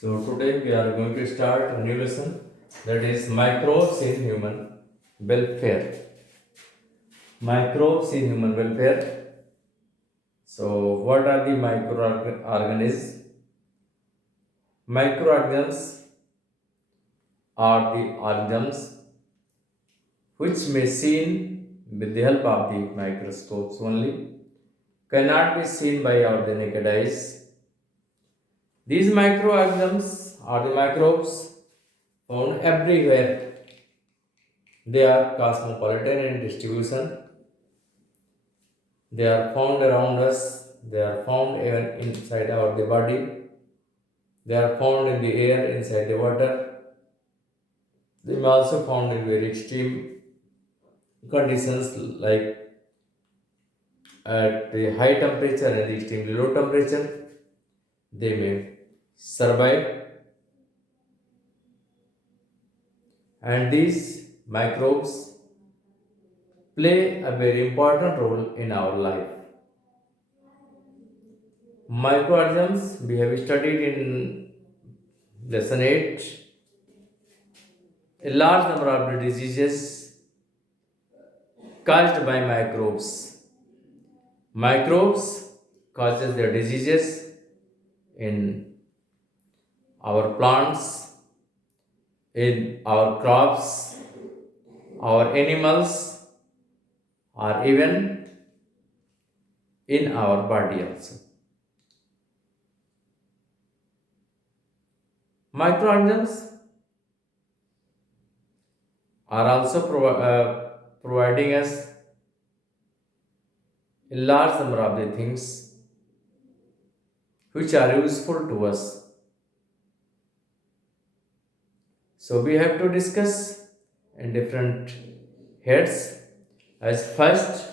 So today we are going to start a new lesson, that is microbes in human welfare. Microbes in human welfare. So what are the microorganisms? Microorganisms are the organisms which may seen with the help of the microscopes only, cannot be seen by our the naked eyes. These microorganisms are the microbes found everywhere. They are cosmopolitan in distribution. They are found around us. They are found even inside our the body. They are found in the air, inside the water. They may also found in very extreme conditions like at the high temperature and the extremely low temperature. They may survive, and these microbes play a very important role in our life. Microorganisms we have studied in lesson 8. A large number of the diseases caused by microbes. Microbes causes their diseases in our plants, in our crops, our animals, or even in our body also. Microorganisms are also providing us a large number of the things which are useful to us. So we have to discuss in different heads. As first,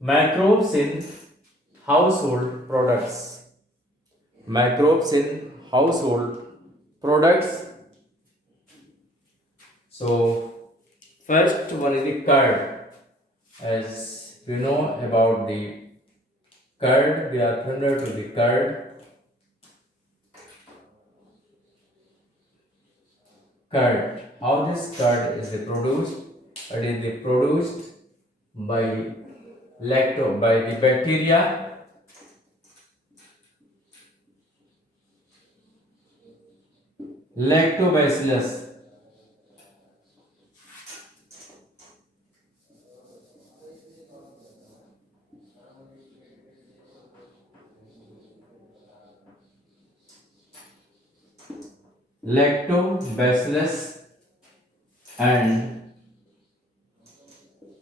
microbes in household products. Microbes in household products. So first one is the curd. As we know about the curd, we are familiar to the curd. Curd. How this curd is produced? It is produced by by the bacteria lactobacillus. Lactobacillus and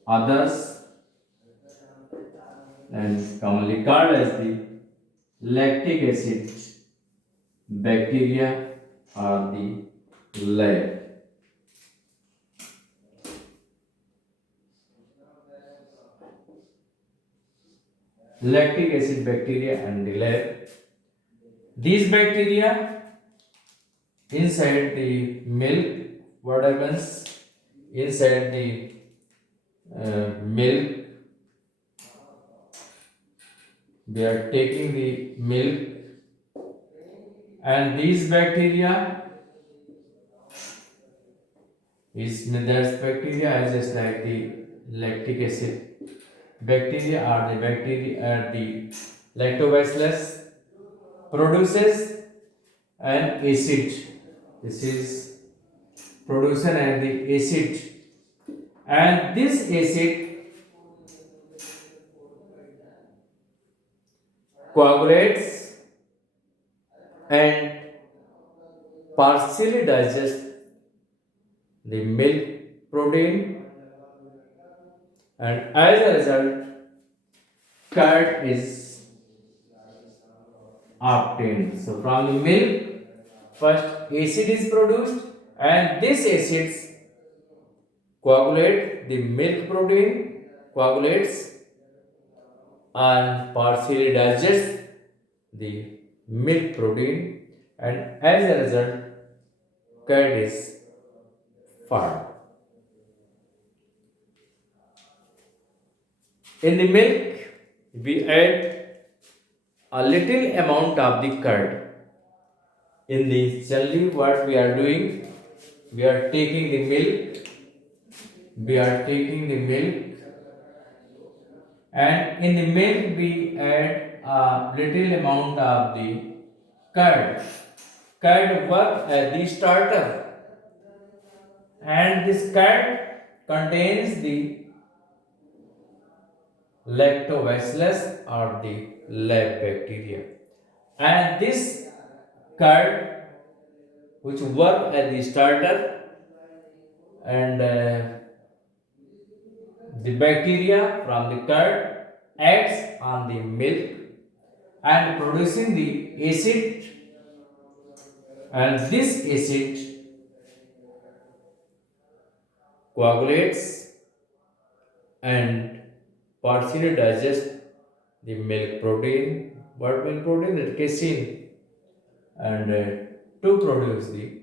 others, and commonly called as the lactic acid bacteria are the lab. Lactic acid bacteria and the lab. These bacteria inside the milk, what happens inside the milk? They are taking the milk, and these bacteria is that's bacteria as just like the lactic acid bacteria are the bacteria are the lactobacillus produces an acid. This is production and the acid, and this acid coagulates and partially digests the milk protein, and as a result curd is obtained. So from the milk, first acid is produced, and this acids coagulate the milk protein, coagulates and partially digests the milk protein, and as a result, curd is formed. In the milk, we add a little amount of the curd, In the generally what we are doing, we are taking the milk, we are taking the milk, and in the milk we add a little amount of the curd. Curd work as the starter, and this curd contains the lactobacillus or the lactobacteria, and this curd which work as the starter, and the bacteria from the curd acts on the milk and producing the acid, and this acid coagulates and partially digests the milk protein. What milk protein? That casein, and to produce the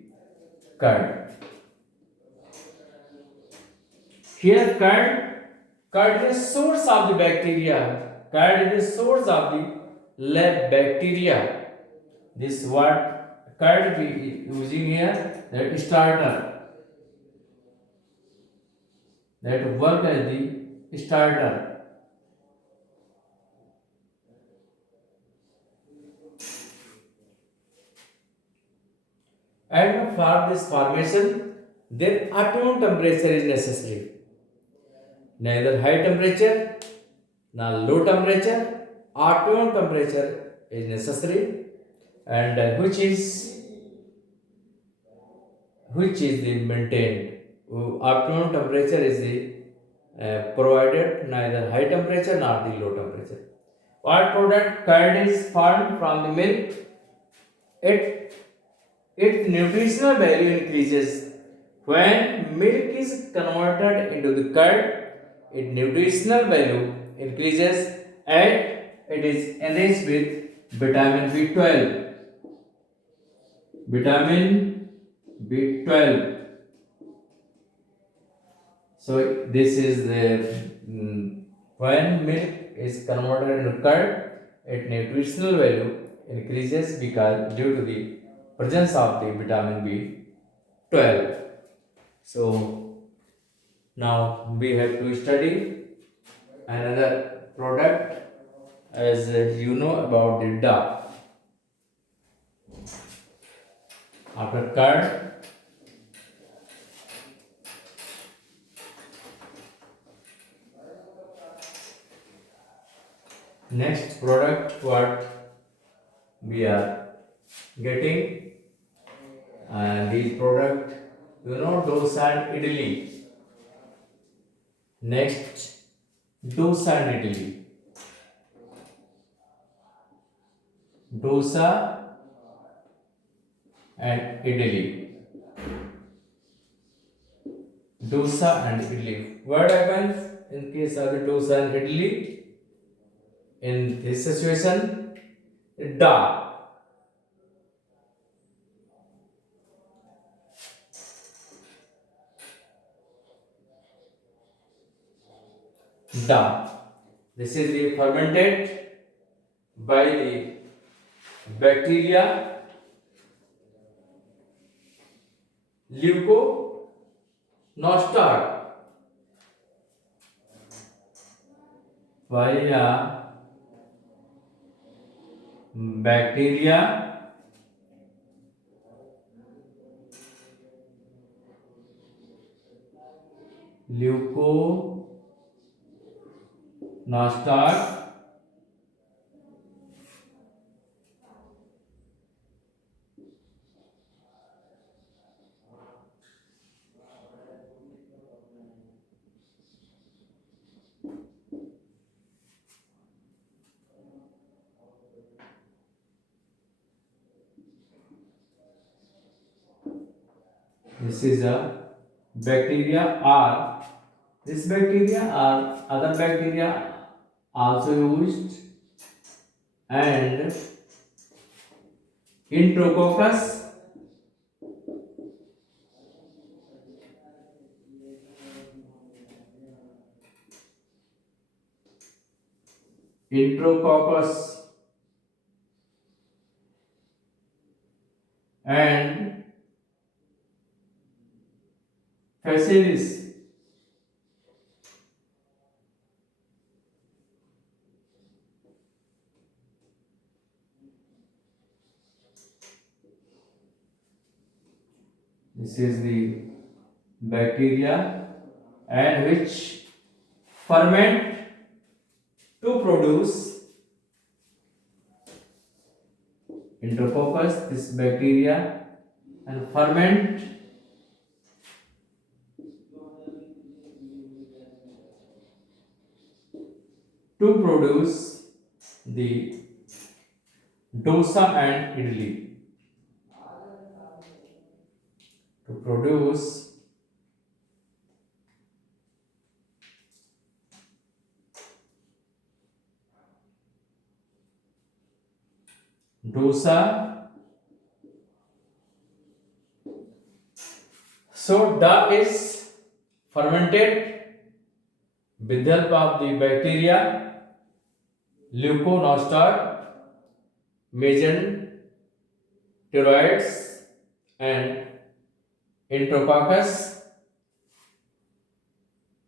curd. Here, curd is source of the bacteria. Curd is source of the lab bacteria. This what curd we using here, that starter, that work as the starter. And for this formation, then optimum temperature is necessary. Neither high temperature nor low temperature. Optimum temperature is necessary, and which is the maintained. Optimum temperature is the provided, neither high temperature nor the low temperature. What product curd is formed from the milk? It its nutritional value increases when milk is converted into the curd. Its nutritional value increases and it is enriched with vitamin B12. Vitamin B12. So this is the when milk is converted into curd, its nutritional value increases because due to the presence of the vitamin B12. So now we have to study another product, as you know about the duck. After curd, next product what we are getting, and this product, you know, dosa and idli. Next, dosa and idli. Dosa and idli. Dosa and idli. What happens in case of the dosa and idli? In this situation, da. Da. This is the fermented by the bacteria Leuconostoc via bacteria Leuconostoc. This is a bacteria, or this bacteria or other bacteria also used, and Enterococcus, Enterococcus and facilis. This is the bacteria and which ferment to produce enterococcus, this bacteria, and ferment to produce the dosa and idli. To produce dosa. So da is fermented with the help of the bacteria Leuconostoid, mesenteroids, and Enterococcus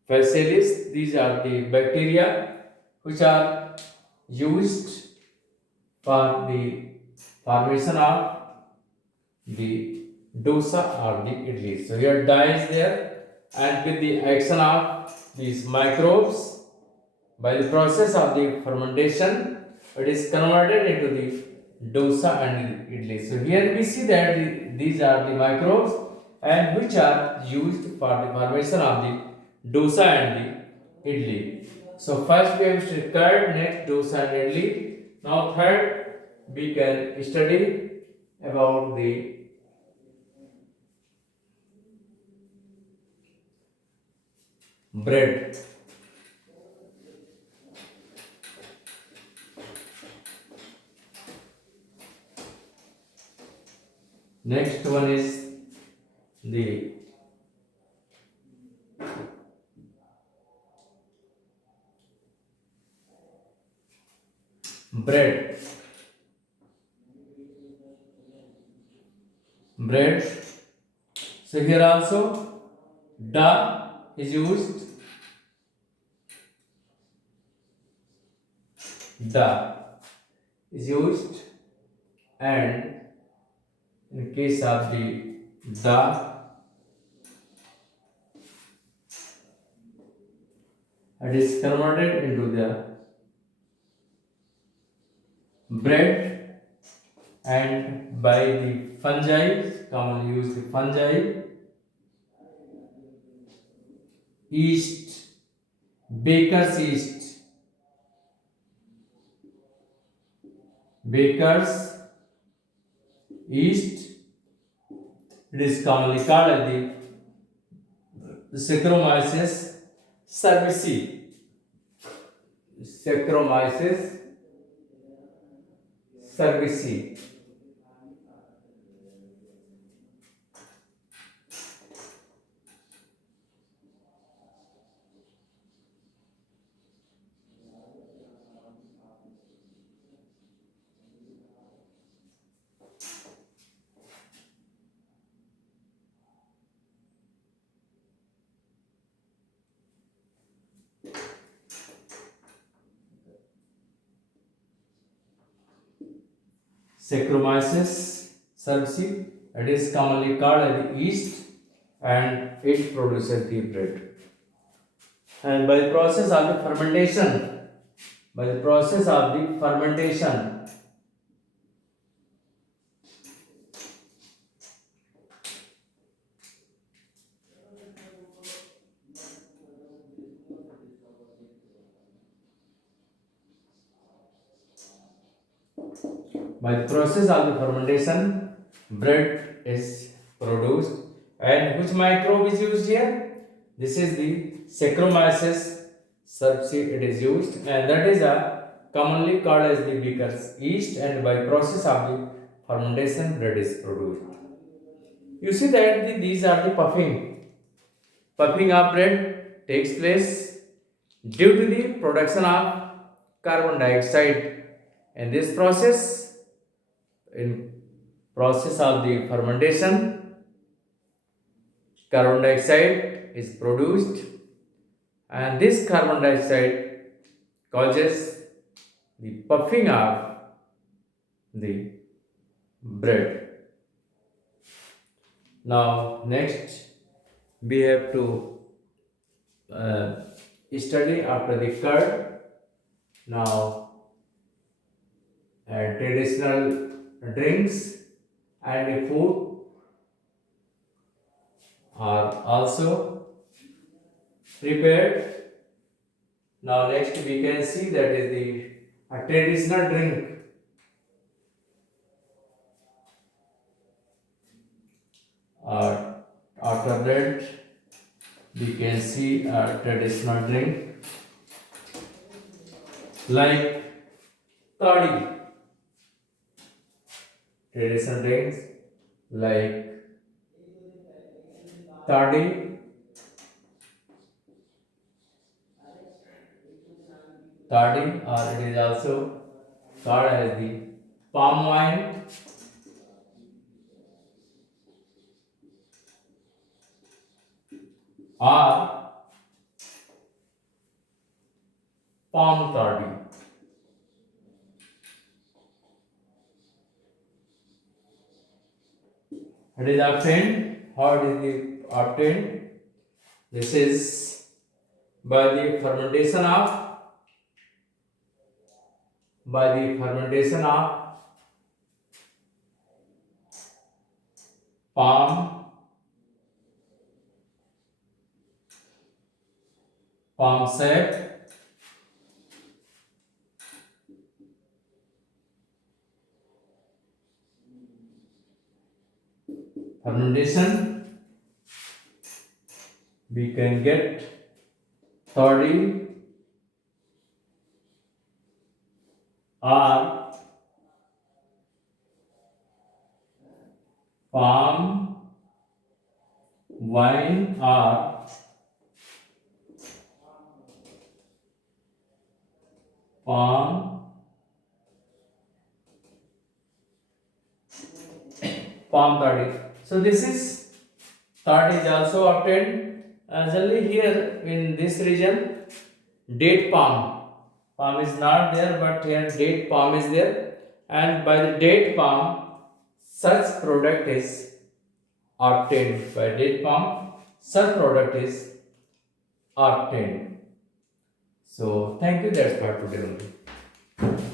facilis. These are the bacteria which are used for the formation of the dosa or the idli. So here dye is there, and with the action of these microbes, by the process of the fermentation, it is converted into the dosa and idli. So here we see that these are the microbes and which are used for the formation of the dosa and the idli. So first we have studied, next dosa and idli. Now third we can study about the bread. Next one is the bread. Bread. So here also da is used. Da is used, and in case of the da, it is converted into the bread, and by the fungi, commonly used the fungi, yeast, baker's yeast, baker's yeast, it is commonly called as the Saccharomyces cerevisiae. Saccharomyces cerevisiae. Saccharomyces cerevisiae, it is commonly called as the yeast, and it produces the bread. And by the process of the fermentation, by the process of the fermentation, by the process of the fermentation, bread is produced. And which microbe is used here? This is the Saccharomyces cerevisiae. It is used, and that is commonly called as the baker's yeast. And by process of the fermentation, bread is produced. You see that these are the puffing. Puffing of bread takes place due to the production of carbon dioxide. In this process, in process of the fermentation, carbon dioxide is produced, and this carbon dioxide causes the puffing of the bread. Now, next we have to uh, study after the curd. Now, traditional drinks and food are also prepared. Now, next we can see that is the a traditional drink. After that, we can see a traditional drink like toddy. Traditional drinks like toddy, or it is also called as the palm wine or palm toddy. It is obtained. How it is obtained? This is by the fermentation of palm sap, fermentation. We can get toddy or palm wine or palm toddy. So this is toddy is also obtained. Generally here in this region, date palm. Palm is not there, but here date palm is there, and by the date palm, such product is obtained. By date palm, such product is obtained. So thank you. That's for today only.